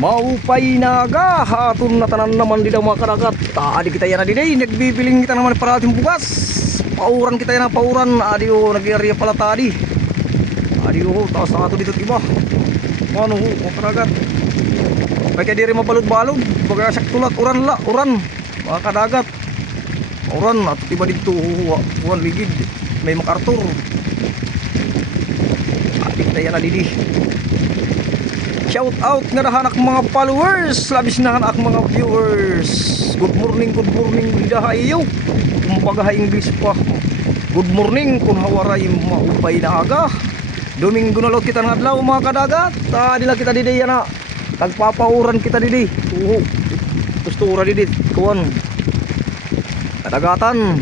Maupay naga hatun na tanan naman di daw mga kadagat. Adi kita yan adi day nagbibiling kita naman para ating bugas. Pauran kita yan pauran adi o nag-area pala tadi. Adi o taas na ato dito iba. Ano ho mga kadagat. Pagka diri mabalod-balod baga saktulat uran la uran mga kadagat. Uran at iba dito uwan ligid may makartur. Adi kita yan adi di. Shout out nga dahanak mga followers, labis na hanak mga viewers. Good morning bidaha iyo. Kung pagaha English pa. Good morning kung hawaray maupay na aga. Domingo na lot kita ng adlaw mga kadagat. Dila kita didi na. Tagpapauran kita didi. Tustura didi kuan. Kadagatan.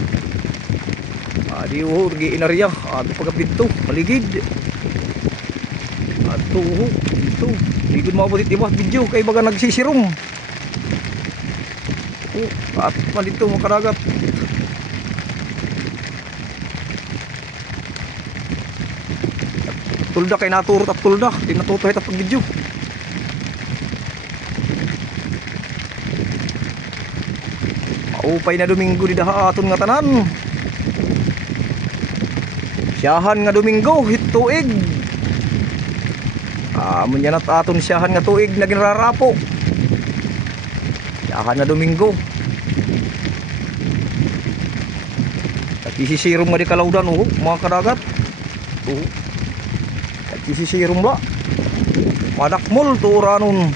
Adi gi inarya, abi pagapito, maligid. Ato ito. Hindi ko mabutit iba video kay baga nagsisirum. At pa dito mga kadagat. Tulda kay naturot at tulda. Di natutuhit at video. Maupay na Domingo di dahaton nga tanan. Siyahan nga Domingo hituig. Munyan at aton siyahan nga tuig na ginrarapo. Siyahan nga Domingo. At isisirum nga di kalawdan mga kadagat. At isisirum ba madakmol to uranon.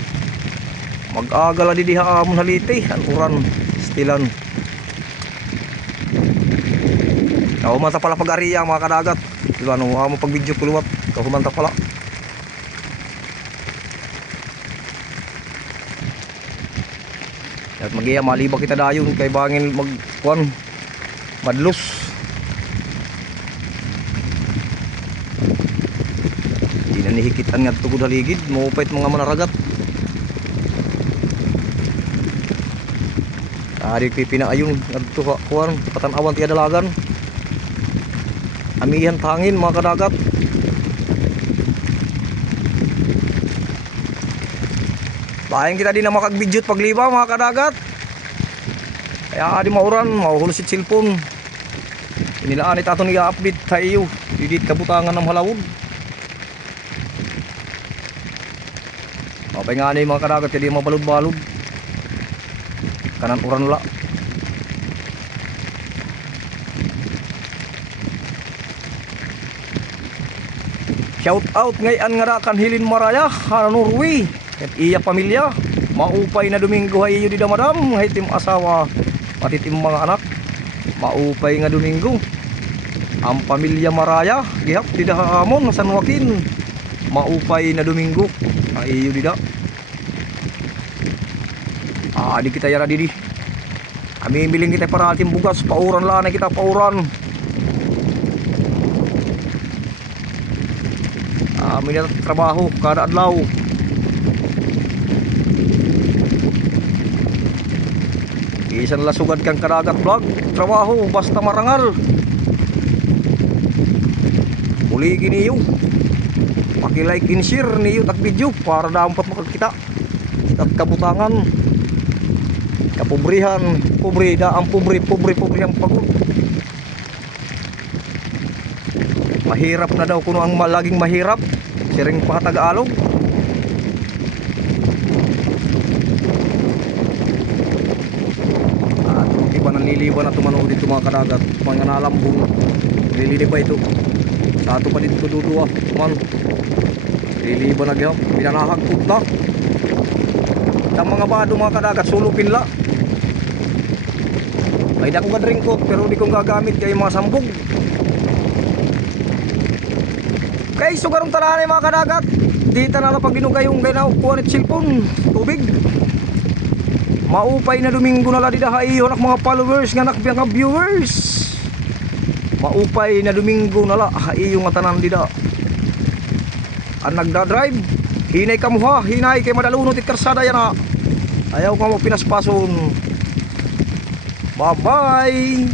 Mag-agala di diha amon halite an uran stilan. Kahumanta pala pag-ariya mga kadagat. Diba no amo pag video puluwat kahumanta pala. At magiya maliba kita dayon kay bangin magkuan madlos. Di na nihikitan nga tugod haligid maupait mga manaragat. Ari pipinaayon ngadto kuan patanawan ti dalagan. Amihan tangin mga kadagat. Bayang kita din na makag-video pagliba mga kadagat. Kaya di mauran, mahuhulos si cellphone. Inilaan ito ato niya-update tayo. Didit kabutangan ng halawod. Okay nga na mga kadagat, hindi mabalod-balod. Kanan uran la. Shout out ngayon nga rakan Hilin Maraya, Norway. At iya pamilya, maupay na Domingo hayo di damadam, haytim asawa, patitim mga anak, maupay nga Domingo. Ang pamilya Maraya, gihap di dahamon San Joaquin, maupay na Domingo, hayo di da. Di kita yara didi. Kami miling kita para ating bugas, pauran lang na kita pauran. May trabaho kada adlaw. Isang lasugad kang kadagat vlog. Trabaho basta marangal. Muli giniyo. Paki-like and share niyo tak video para dapat makakita. At kabutangan. Kapobrihan, pobre da ang pobre ang pagod. Mahirap na daw kuno ang laging mahirap. Siring pa Tagalog. Nililiban na tumanaw dito mga kadagat, mga nalambong nililiba ito sa ato pa dito dudua man nililiban na gyaw pinanahagpot na ang mga bado mga kadagat sulupin la may dako ga drink ko pero di kong gagamit kay mga sambog kay sugarong talanay mga kadagat dito na pag ginugay yung ganaw kuha ni cellphone tubig. Maupay na Domingo na la di dahayo nak mga followers nga nak mga viewers. Maupay na Domingo na la hayo nga tanan di da. Ang nagda-drive, hinay kamuha, hinay kay madalunot it karsada yan ayaw ka mo pinaspason. Bye bye.